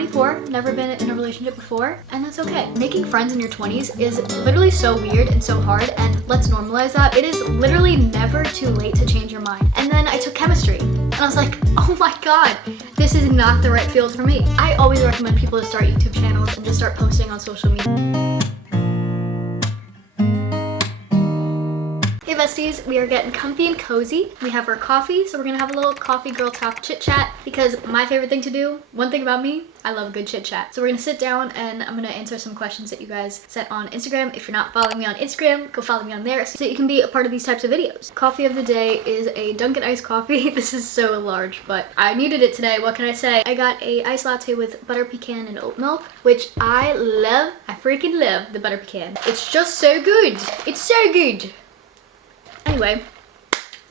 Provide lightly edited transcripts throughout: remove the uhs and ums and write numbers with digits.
24, never been in a relationship before, and that's okay. Making friends in your 20s is literally so weird and so hard, and let's normalize that. It is literally never too late to change your mind. And then I took chemistry, and I was like, oh my god, this is not the right field for me. I always recommend people to start YouTube channels and just start posting on social media. Hey besties, we are getting comfy and cozy. We have our coffee, so we're gonna have a little coffee girl talk chit chat because my favorite thing to do, one thing about me, I love a good chit chat. So we're gonna sit down and I'm gonna answer some questions that you guys sent on Instagram. If you're not following me on Instagram, go follow me on there so that you can be a part of these types of videos. Coffee of the day is a Dunkin' iced coffee. This is so large, but I needed it today. What can I say? I got a iced latte with butter pecan and oat milk, which I love. I freaking love the butter pecan. It's just so good. It's so good. Anyway,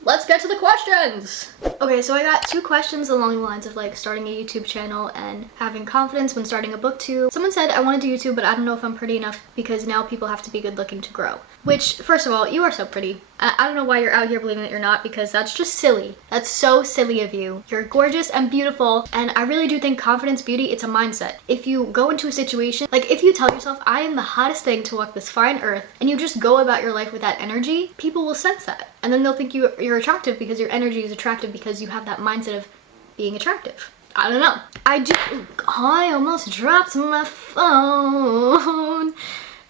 let's get to the questions. Okay, so I got 2 questions along the lines of like starting a YouTube channel and having confidence when starting a booktube. Someone said I want to do YouTube, but I don't know if I'm pretty enough because now people have to be good looking to grow. Which, first of all, you are so pretty. I don't know why you're out here believing that you're not, because that's just silly. That's so silly of you. You're gorgeous and beautiful, and I really do think confidence, beauty, it's a mindset. If you go into a situation, like if you tell yourself, I am the hottest thing to walk this fine earth, and you just go about your life with that energy, people will sense that. And then they'll think you're attractive because your energy is attractive because you have that mindset of being attractive. I don't know. I almost dropped my phone,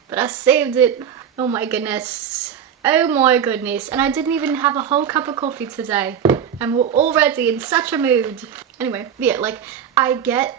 but I saved it. Oh my goodness. Oh my goodness. And I didn't even have a whole cup of coffee today. And we're already in such a mood. Anyway, yeah, like I get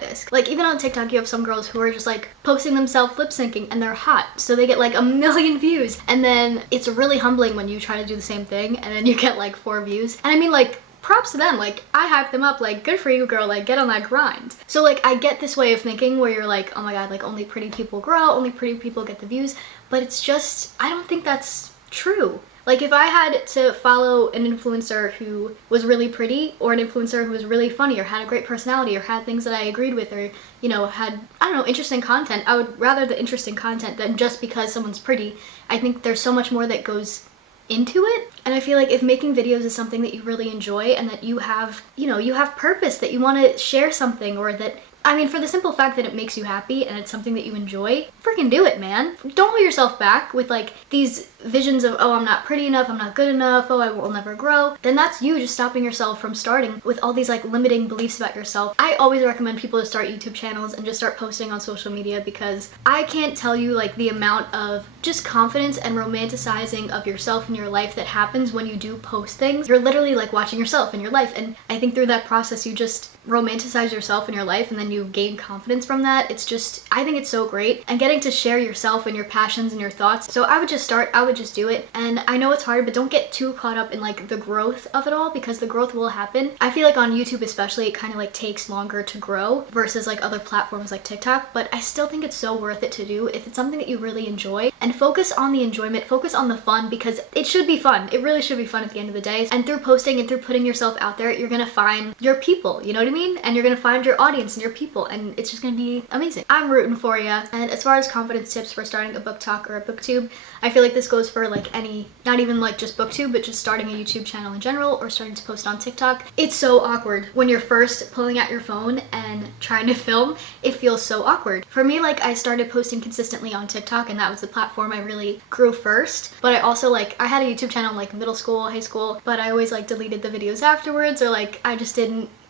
this. Like even on TikTok you have some girls who are just like posting themselves lip syncing and they're hot. So they get like 1 million views. And then it's really humbling when you try to do the same thing and then you get like 4 views. And I mean like, props to them, like I hype them up, like good for you girl, like get on that grind. So like I get this way of thinking where you're like, oh my god, like only pretty people grow, only pretty people get the views, but it's just, I don't think that's true. Like if I had to follow an influencer who was really pretty or an influencer who was really funny or had a great personality or had things that I agreed with or, you know, had, I don't know, interesting content, I would rather the interesting content than just because someone's pretty. I think there's so much more that goes into it, and I feel like if making videos is something that you really enjoy and that you have, you know, you have purpose, that you want to share something, or that, I mean, for the simple fact that it makes you happy and it's something that you enjoy, freaking do it, man. Don't hold yourself back with like these visions of, oh, I'm not pretty enough, I'm not good enough, oh, I will never grow. Then that's you just stopping yourself from starting with all these like limiting beliefs about yourself. I always recommend people to start YouTube channels and just start posting on social media because I can't tell you like the amount of just confidence and romanticizing of yourself and your life that happens when you do post things. You're literally like watching yourself and your life, and I think through that process you just romanticize yourself and your life and then you gain confidence from that. It's just, I think it's so great, and getting to share yourself and your passions and your thoughts. So I would just start, I would just do it. And I know it's hard, but don't get too caught up in like the growth of it all, because the growth will happen. I feel like on YouTube especially, it kind of like takes longer to grow versus like other platforms like TikTok, but I still think it's so worth it to do if it's something that you really enjoy. And focus on the enjoyment, focus on the fun, because it should be fun. It really should be fun at the end of the day. And through posting and through putting yourself out there, you're gonna find your people, you know what I mean? And you're gonna find your audience and your people, and it's just gonna be amazing. I'm rooting for you. And as far as confidence tips for starting a book talk or a booktube, I feel like this goes for like any, not even like just booktube, but just starting a YouTube channel in general or starting to post on TikTok. It's so awkward when you're first pulling out your phone and trying to film. It feels so awkward. For me, like I started posting consistently on TikTok, and that was the platform I really grew first. But I also like, I had a YouTube channel in like middle school, high school, but I always like deleted the videos afterwards, or like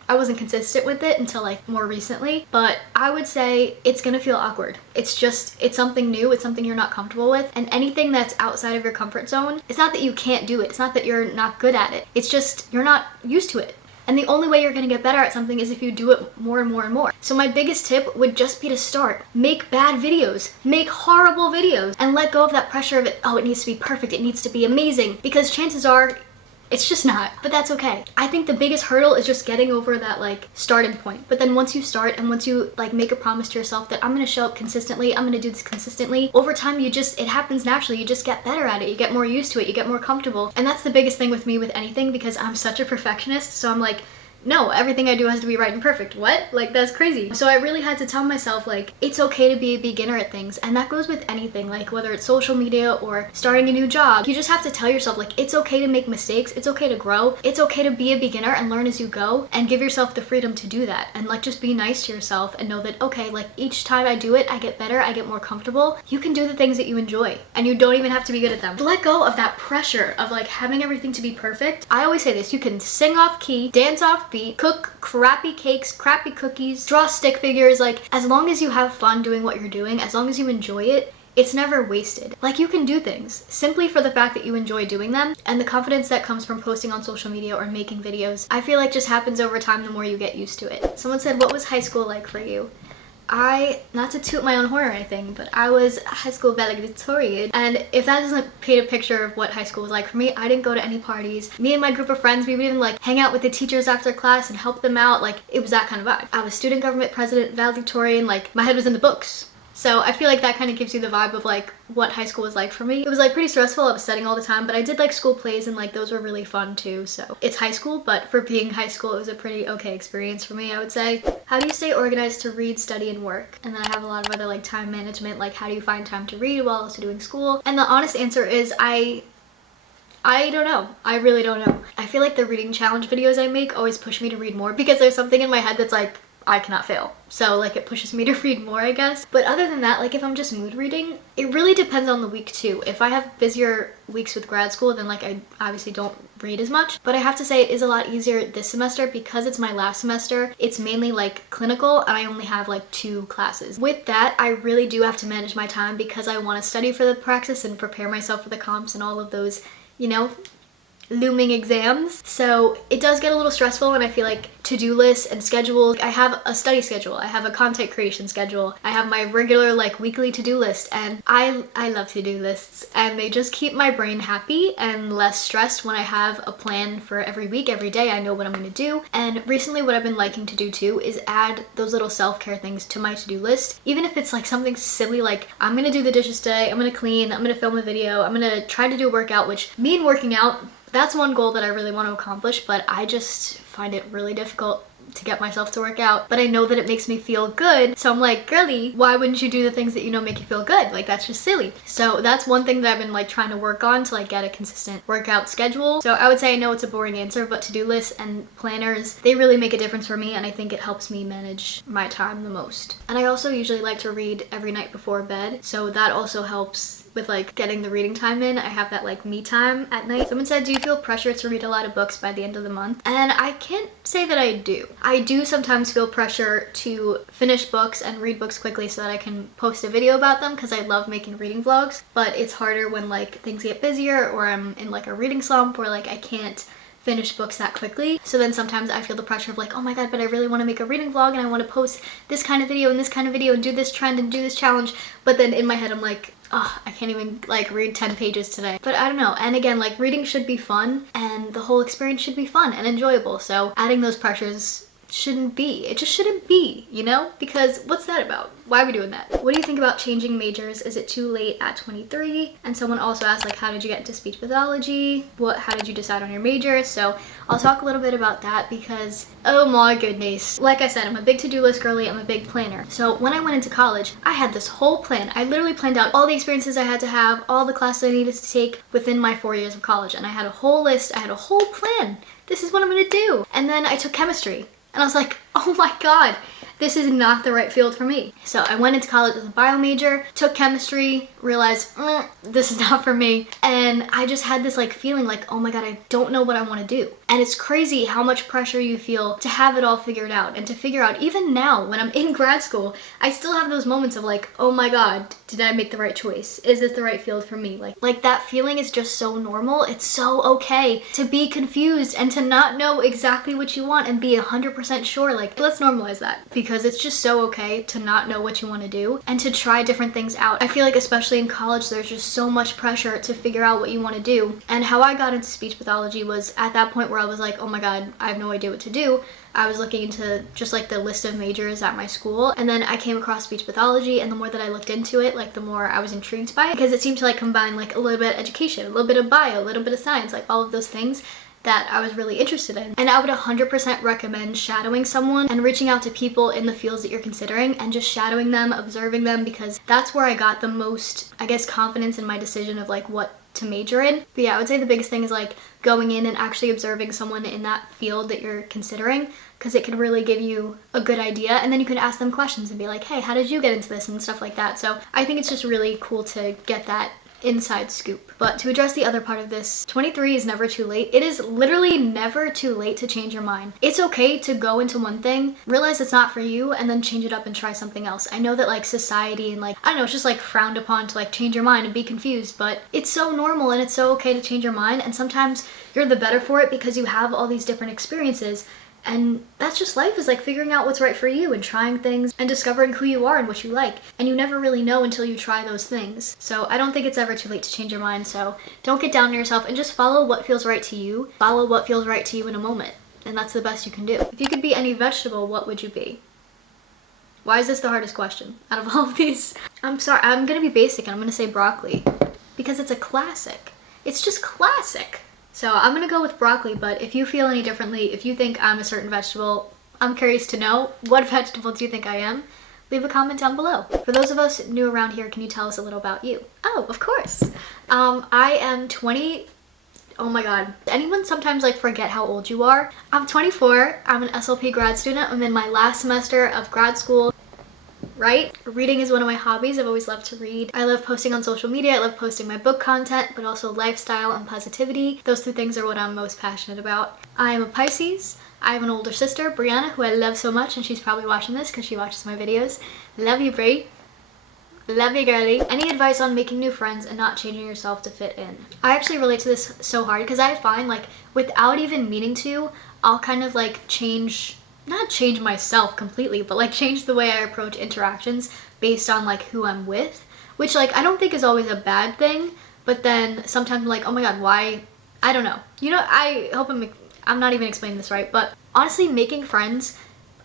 I wasn't consistent with it until like more recently. But I would say it's gonna feel awkward. It's just, it's something new, it's something you're not comfortable with, and anything that's outside of your comfort zone, it's not that you can't do it, it's not that you're not good at it, it's just you're not used to it. And the only way you're gonna get better at something is if you do it more and more and more. So my biggest tip would just be to start. Make bad videos, make horrible videos, and let go of that pressure of it, oh, it needs to be perfect, it needs to be amazing, because chances are it's just not, but that's okay. I think the biggest hurdle is just getting over that like starting point. But then once you start and once you like make a promise to yourself that I'm gonna show up consistently, I'm gonna do this consistently, over time it happens naturally. You just get better at it, you get more used to it, you get more comfortable. And that's the biggest thing with me with anything, because I'm such a perfectionist. So I'm like, no, everything I do has to be right and perfect. What? Like, that's crazy. So I really had to tell myself, like, it's okay to be a beginner at things. And that goes with anything, like whether it's social media or starting a new job. You just have to tell yourself, like, it's okay to make mistakes. It's okay to grow. It's okay to be a beginner and learn as you go, and give yourself the freedom to do that. And like, just be nice to yourself and know that, okay, like each time I do it, I get better, I get more comfortable. You can do the things that you enjoy and you don't even have to be good at them. Let go of that pressure of like having everything to be perfect. I always say this, you can sing off key, dance off beat, cook crappy cakes, crappy cookies, draw stick figures. Like, as long as you have fun doing what you're doing, as long as you enjoy it, it's never wasted. Like, you can do things simply for the fact that you enjoy doing them, and the confidence that comes from posting on social media or making videos, I feel like just happens over time the more you get used to it. Someone said, what was high school like for you? Not to toot my own horn or anything, but I was high school valedictorian, and if that doesn't paint a picture of what high school was like for me, I didn't go to any parties. Me and my group of friends, we would even like hang out with the teachers after class and help them out. Like, it was that kind of vibe. I was student government president, valedictorian, like my head was in the books. So I feel like that kind of gives you the vibe of like what high school was like for me. It was like pretty stressful. I was studying all the time, but I did like school plays and like those were really fun too. So it's high school, but for being high school, it was a pretty okay experience for me, I would say. How do you stay organized to read, study, and work? And then I have a lot of other like time management, like how do you find time to read while also doing school? And the honest answer is I don't know. I really don't know. I feel like the reading challenge videos I make always push me to read more because there's something in my head that's like, I cannot fail. So like it pushes me to read more, I guess. But other than that, like if I'm just mood reading, it really depends on the week too. If I have busier weeks with grad school, then like I obviously don't read as much. But I have to say it is a lot easier this semester because it's my last semester. It's mainly like clinical and I only have like 2 classes. With that, I really do have to manage my time because I want to study for the praxis and prepare myself for the comps and all of those, you know, looming exams. So it does get a little stressful, and I feel like to-do lists and schedules. I have a study schedule, I have a content creation schedule, I have my regular like weekly to-do list, and I love to-do lists, and they just keep my brain happy and less stressed when I have a plan for every week, every day. I know what I'm gonna do. And recently what I've been liking to do too is add those little self-care things to my to-do list, even if it's like something silly like I'm gonna do the dishes today, I'm gonna clean, I'm gonna film a video, I'm gonna try to do a workout, which me and working out, that's one goal that I really want to accomplish, but I just find it really difficult to get myself to work out. But I know that it makes me feel good, so I'm like, girly, why wouldn't you do the things that you know make you feel good? Like, that's just silly. So that's one thing that I've been like trying to work on to like get a consistent workout schedule. So I would say, I know it's a boring answer, but to-do lists and planners, they really make a difference for me, and I think it helps me manage my time the most. And I also usually like to read every night before bed, so that also helps with like getting the reading time in. I have that like me time at night. Someone said, do you feel pressure to read a lot of books by the end of the month? And I can't say that I do. I do sometimes feel pressure to finish books and read books quickly so that I can post a video about them, because I love making reading vlogs, but it's harder when like things get busier or I'm in like a reading slump or like I can't finish books that quickly. So then sometimes I feel the pressure of like, oh my god, but I really want to make a reading vlog and I want to post this kind of video and this kind of video and do this trend and do this challenge. But then in my head I'm like, oh, I can't even like read 10 pages today. But I don't know. And again, like reading should be fun and the whole experience should be fun and enjoyable. So adding those pressures shouldn't be. It just shouldn't be, you know? Because what's that about? Why are we doing that? What do you think about changing majors? Is it too late at 23? And someone also asked like, how did you get into speech pathology? How did you decide on your major? So I'll talk a little bit about that because, oh my goodness. Like I said, I'm a big to-do list girly, I'm a big planner. So when I went into college, I had this whole plan. I literally planned out all the experiences I had to have, all the classes I needed to take within my 4 years of college. And I had a whole list, I had a whole plan. This is what I'm gonna do. And then I took chemistry. And I was like, oh my god, this is not the right field for me. So I went into college as a bio major, took chemistry, realized this is not for me. And I just had this like feeling like, oh my god, I don't know what I want to do. And it's crazy how much pressure you feel to have it all figured out and to figure out, even now when I'm in grad school, I still have those moments of like, oh my god, did I make the right choice? Is this the right field for me? Like that feeling is just so normal. It's so okay to be confused and to not know exactly what you want and be 100% sure. Like, let's normalize that, because it's just so okay to not know what you want to do and to try different things out. I feel like especially in college, there's just so much pressure to figure out what you want to do. And how I got into speech pathology was at that point where I was like, oh my god, I have no idea what to do. I was looking into just like the list of majors at my school, and then I came across speech pathology, and the more that I looked into it, like the more I was intrigued by it, because it seemed to like combine like a little bit of education, a little bit of bio, a little bit of science, like all of those things. that I was really interested in. And I would 100% recommend shadowing someone and reaching out to people in the fields that you're considering and just shadowing them, observing them, because that's where I got the most, I guess, confidence in my decision of like what to major in. But yeah, I would say the biggest thing is like going in and actually observing someone in that field that you're considering, because it could really give you a good idea, and then you can ask them questions and be like, hey, how did you get into this, and stuff like that. So I think it's just really cool to get that inside scoop. But to address the other part of this, 23 is never too late. It is literally never too late to change your mind. It's okay to go into one thing, realize it's not for you, and then change it up and try something else. I know that like society and like, I don't know, it's just like frowned upon to like change your mind and be confused, but it's so normal and it's so okay to change your mind, and sometimes you're the better for it because you have all these different experiences. And that's just life, is like figuring out what's right for you and trying things and discovering who you are and what you like. And you never really know until you try those things. So I don't think it's ever too late to change your mind. So don't get down on yourself and just follow what feels right to you. Follow what feels right to you in a moment. And that's the best you can do. If you could be any vegetable, what would you be? Why is this the hardest question out of all of these? I'm sorry, I'm gonna be basic and I'm gonna say broccoli. Because it's a classic. It's just classic. So I'm gonna go with broccoli, but if you feel any differently, if you think I'm a certain vegetable, I'm curious to know, what vegetable do you think I am? Leave a comment down below. For those of us new around here, can you tell us a little about you? Oh, of course. I am 20, oh my god. Anyone sometimes like forget how old you are? I'm 24, I'm an SLP grad student, I'm in my last semester of grad school. Right? Reading is one of my hobbies. I've always loved to read. I love posting on social media. I love posting my book content, but also lifestyle and positivity. Those two things are what I'm most passionate about. I am a Pisces. I have an older sister, Brianna, who I love so much, and she's probably watching this because she watches my videos. Love you, Bri. Love you, girly. Any advice on making new friends and not changing yourself to fit in? I actually relate to this so hard because I find like without even meaning to, I'll kind of like not change myself completely, but like change the way I approach interactions based on like who I'm with, which like I don't think is always a bad thing, but then sometimes I'm like, oh my god, why? I don't know. You know, I hope I'm not even explaining this right, but honestly, making friends,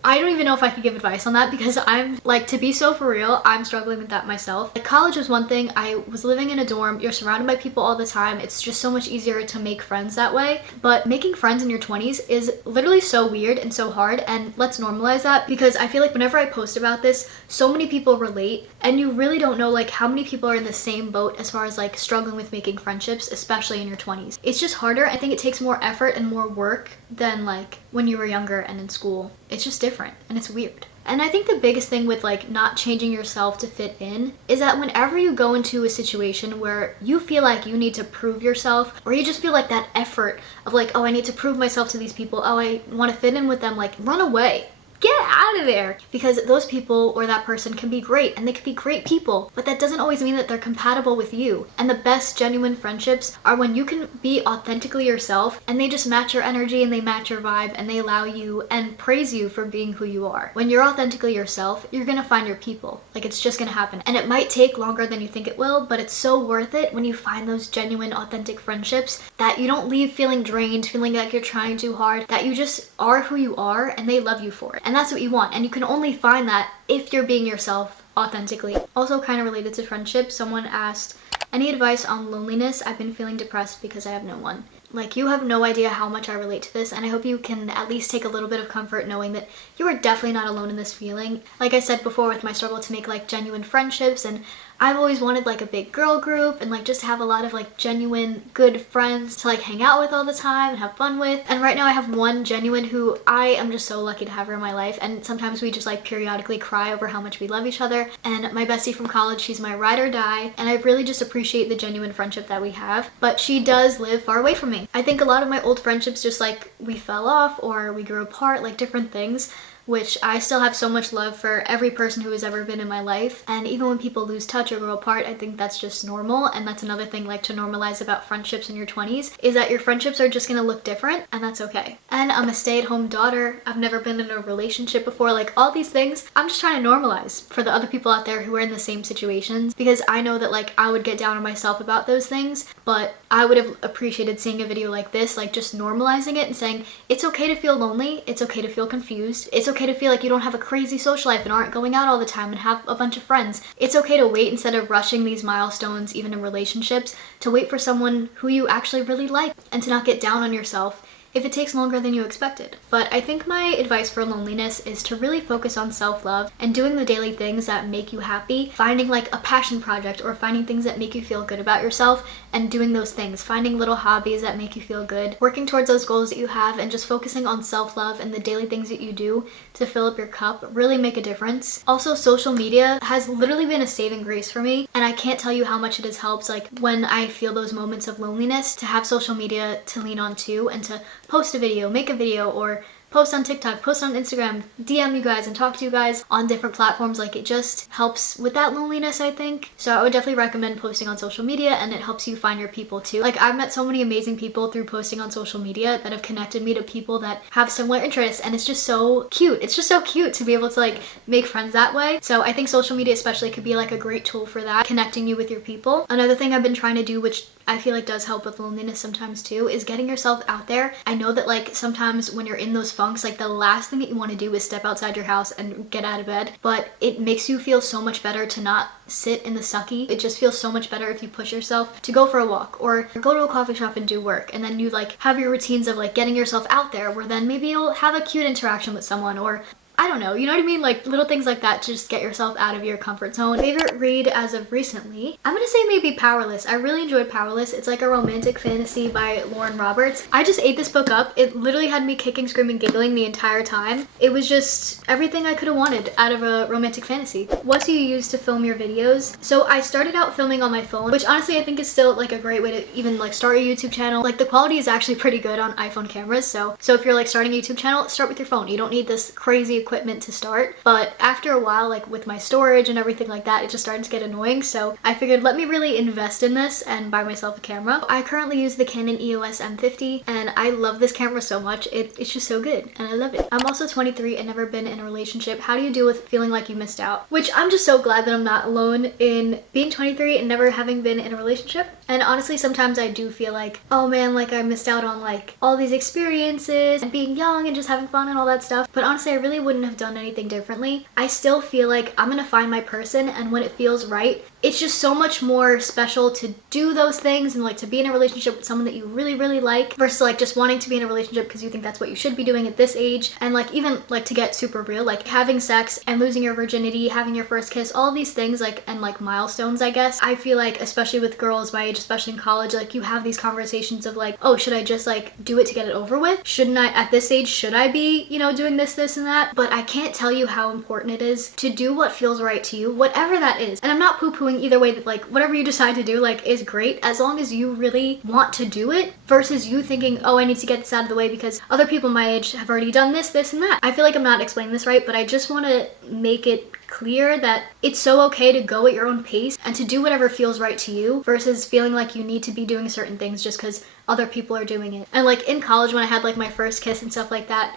I don't even know if I could give advice on that because I'm like, to be so for real, I'm struggling with that myself. Like, college was one thing. I was living in a dorm. You're surrounded by people all the time. It's just so much easier to make friends that way. But making friends in your 20s is literally so weird and so hard, and let's normalize that because I feel like whenever I post about this, so many people relate, and you really don't know like how many people are in the same boat as far as like struggling with making friendships, especially in your 20s. It's just harder. I think it takes more effort and more work than like when you were younger and in school. It's just different and it's weird. And I think the biggest thing with like not changing yourself to fit in is that whenever you go into a situation where you feel like you need to prove yourself, or you just feel like that effort of like, oh, I need to prove myself to these people, oh, I want to fit in with them, like run away. Get out of there, because those people or that person can be great and they can be great people, but that doesn't always mean that they're compatible with you. And the best genuine friendships are when you can be authentically yourself and they just match your energy and they match your vibe and they allow you and praise you for being who you are. When you're authentically yourself, you're gonna find your people. Like, it's just gonna happen. And it might take longer than you think it will, but it's so worth it when you find those genuine, authentic friendships that you don't leave feeling drained, feeling like you're trying too hard, that you just are who you are and they love you for it. And that's what you want, and you can only find that if you're being yourself authentically. Also, kind of related to friendship, someone asked, any advice on loneliness? I've been feeling depressed because I have no one. Like, you have no idea how much I relate to this, and I hope you can at least take a little bit of comfort knowing that you are definitely not alone in this feeling. Like I said before, with my struggle to make like genuine friendships, and I've always wanted like a big girl group and like just have a lot of like genuine good friends to like hang out with all the time and have fun with. And right now I have one genuine who I am just so lucky to have her in my life, and sometimes we just like periodically cry over how much we love each other. And my bestie from college, she's my ride or die, and I really just appreciate the genuine friendship that we have. But she does live far away from me. I think a lot of my old friendships just like we fell off or we grew apart, like different things, which I still have so much love for every person who has ever been in my life. And even when people lose touch or grow apart, I think that's just normal. And that's another thing like to normalize about friendships in your 20s, is that your friendships are just gonna look different, and that's okay. And I'm a stay-at-home daughter. I've never been in a relationship before. Like, all these things I'm just trying to normalize for the other people out there who are in the same situations, because I know that like I would get down on myself about those things, but I would have appreciated seeing a video like this, like just normalizing it and saying it's okay to feel lonely, it's okay to feel confused, it's okay to feel like you don't have a crazy social life and aren't going out all the time and have a bunch of friends. It's okay to wait instead of rushing these milestones, even in relationships, to wait for someone who you actually really like, and to not get down on yourself if it takes longer than you expected. But I think my advice for loneliness is to really focus on self-love and doing the daily things that make you happy, finding like a passion project or finding things that make you feel good about yourself and doing those things, finding little hobbies that make you feel good, working towards those goals that you have, and just focusing on self-love and the daily things that you do to fill up your cup really make a difference. Also, social media has literally been a saving grace for me, and I can't tell you how much it has helped, like when I feel those moments of loneliness, to have social media to lean on too, and to post a video, make a video, or post on TikTok, post on Instagram, DM you guys and talk to you guys on different platforms. Like, it just helps with that loneliness, I think. So I would definitely recommend posting on social media, and it helps you find your people too. Like, I've met so many amazing people through posting on social media that have connected me to people that have similar interests, and it's just so cute. It's just so cute to be able to like make friends that way. So I think social media especially could be like a great tool for that, connecting you with your people. Another thing I've been trying to do, which I feel like does help with loneliness sometimes too, is getting yourself out there. I know that like sometimes when you're in those funks, like the last thing that you want to do is step outside your house and get out of bed, but it makes you feel so much better to not sit in the sucky. It just feels so much better if you push yourself to go for a walk or go to a coffee shop and do work, and then you like have your routines of like getting yourself out there, where then maybe you'll have a cute interaction with someone, or I don't know, you know what I mean? Like little things like that to just get yourself out of your comfort zone. Favorite read as of recently? I'm gonna say maybe Powerless. I really enjoyed Powerless. It's like a romantic fantasy by Lauren Roberts. I just ate this book up. It literally had me kicking, screaming, giggling the entire time. It was just everything I could have wanted out of a romantic fantasy. What do you use to film your videos? So I started out filming on my phone, which honestly I think is still like a great way to even like start a YouTube channel. Like the quality is actually pretty good on iPhone cameras. So if you're like starting a YouTube channel, start with your phone. You don't need this crazy equipment to start. But after a while, like with my storage and everything like that, it just started to get annoying. So I figured, let me really invest in this and buy myself a camera. I currently use the Canon EOS M50, and I love this camera so much. It's just so good and I love it. I'm also 23 and never been in a relationship. How do you deal with feeling like you missed out? Which I'm just so glad that I'm not alone in being 23 and never having been in a relationship. And honestly, sometimes I do feel like, oh man, like I missed out on like all these experiences and being young and just having fun and all that stuff. But honestly, I really wouldn't have done anything differently. I still feel like I'm gonna find my person, and when it feels right, it's just so much more special to do those things and like to be in a relationship with someone that you really, really like, versus like just wanting to be in a relationship because you think that's what you should be doing at this age. And like even like to get super real, like having sex and losing your virginity, having your first kiss, all these things like, and like milestones, I guess. I feel like especially with girls my age, especially in college, like you have these conversations of like, oh, should I just like do it to get it over with? Shouldn't I, at this age, should I be, you know, doing this and that? But I can't tell you how important it is to do what feels right to you, whatever that is. And I'm not poo-pooing either way, that like whatever you decide to do like is great, as long as you really want to do it, versus you thinking, oh, I need to get this out of the way because other people my age have already done this and that. I feel like I'm not explaining this right, but I just want to make it clear that it's so okay to go at your own pace and to do whatever feels right to you, versus feeling like you need to be doing certain things just because other people are doing it. And like in college, when I had like my first kiss and stuff like that,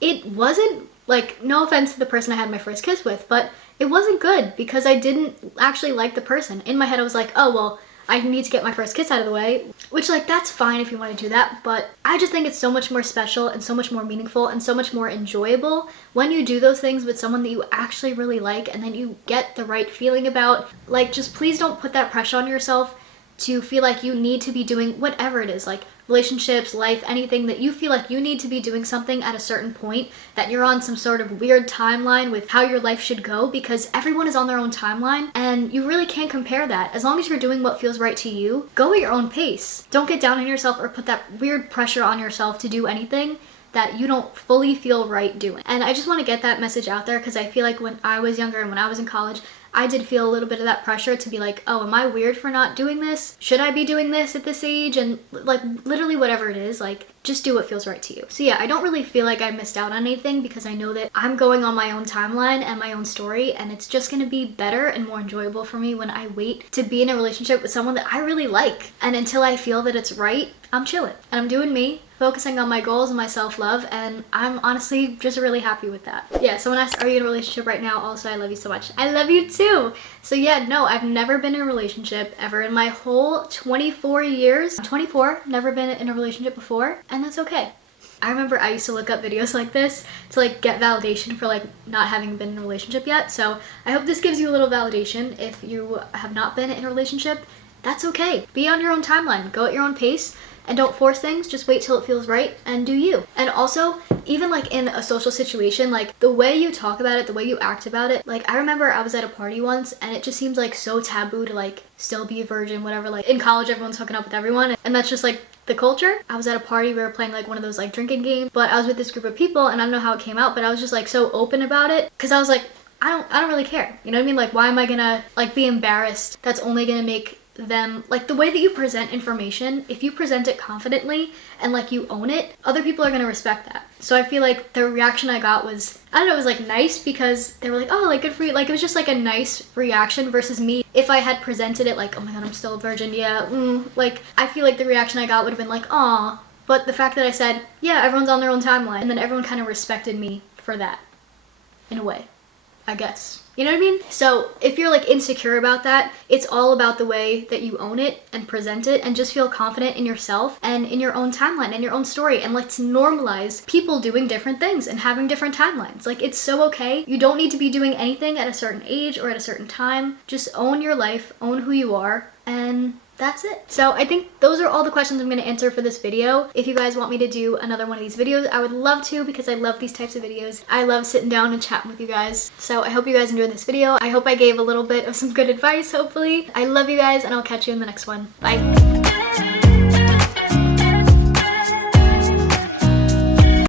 it wasn't like, no offense to the person I had my first kiss with, but it wasn't good because I didn't actually like the person. In my head I was like, oh well, I need to get my first kiss out of the way, which like that's fine if you want to do that, but I just think it's so much more special and so much more meaningful and so much more enjoyable when you do those things with someone that you actually really like and then you get the right feeling about. Like, just please don't put that pressure on yourself to feel like you need to be doing whatever it is, like relationships, life, anything, that you feel like you need to be doing something at a certain point, that you're on some sort of weird timeline with how your life should go, because everyone is on their own timeline and you really can't compare that. As long as you're doing what feels right to you, go at your own pace. Don't get down on yourself or put that weird pressure on yourself to do anything that you don't fully feel right doing. And I just want to get that message out there because I feel like when I was younger and when I was in college, I did feel a little bit of that pressure to be like, oh, am I weird for not doing this? Should I be doing this at this age? And like literally whatever it is, like just do what feels right to you. So yeah, I don't really feel like I missed out on anything because I know that I'm going on my own timeline and my own story, and it's just gonna be better and more enjoyable for me when I wait to be in a relationship with someone that I really like. And until I feel that it's right, I'm chilling and I'm doing me, focusing on my goals and my self-love, and I'm honestly just really happy with that. Yeah, someone asked, are you in a relationship right now? Also, I love you so much. I love you too. So yeah, no, I've never been in a relationship ever in my whole 24 years. I'm 24, never been in a relationship before, and that's okay. I remember I used to look up videos like this to like get validation for like not having been in a relationship yet. So I hope this gives you a little validation. If you have not been in a relationship, that's okay. Be on your own timeline, go at your own pace. And don't force things, just wait till it feels right and do you. And also, even like in a social situation, like the way you talk about it, the way you act about it, like I remember I was at a party once and it just seemed like so taboo to like still be a virgin, whatever. Like in college, everyone's hooking up with everyone and that's just like the culture. I was at a party, we were playing like one of those like drinking games, but I was with this group of people and I don't know how it came out, but I was just like so open about it because I was like, I don't really care. You know what I mean? Like why am I gonna like be embarrassed? That's only gonna make them, like the way that you present information, if you present it confidently and like you own it, other people are gonna respect that. So I feel like the reaction I got was, I don't know, it was like nice because they were like, oh, like good for you. Like it was just like a nice reaction versus me if I had presented it like, oh my god, I'm still a virgin, yeah, like I feel like the reaction I got would have been like, aw. But the fact that I said, yeah, everyone's on their own timeline, and then everyone kind of respected me for that, in a way, I guess. You know what I mean? So if you're like insecure about that, it's all about the way that you own it and present it, and just feel confident in yourself and in your own timeline and your own story. And let's normalize people doing different things and having different timelines. Like it's so okay. You don't need to be doing anything at a certain age or at a certain time. Just own your life, own who you are, and that's it. So I think those are all the questions I'm going to answer for this video. If you guys want me to do another one of these videos, I would love to, because I love these types of videos. I love sitting down and chatting with you guys. So I hope you guys enjoyed this video. I hope I gave a little bit of some good advice, hopefully. I love you guys, and I'll catch you in the next one. Bye.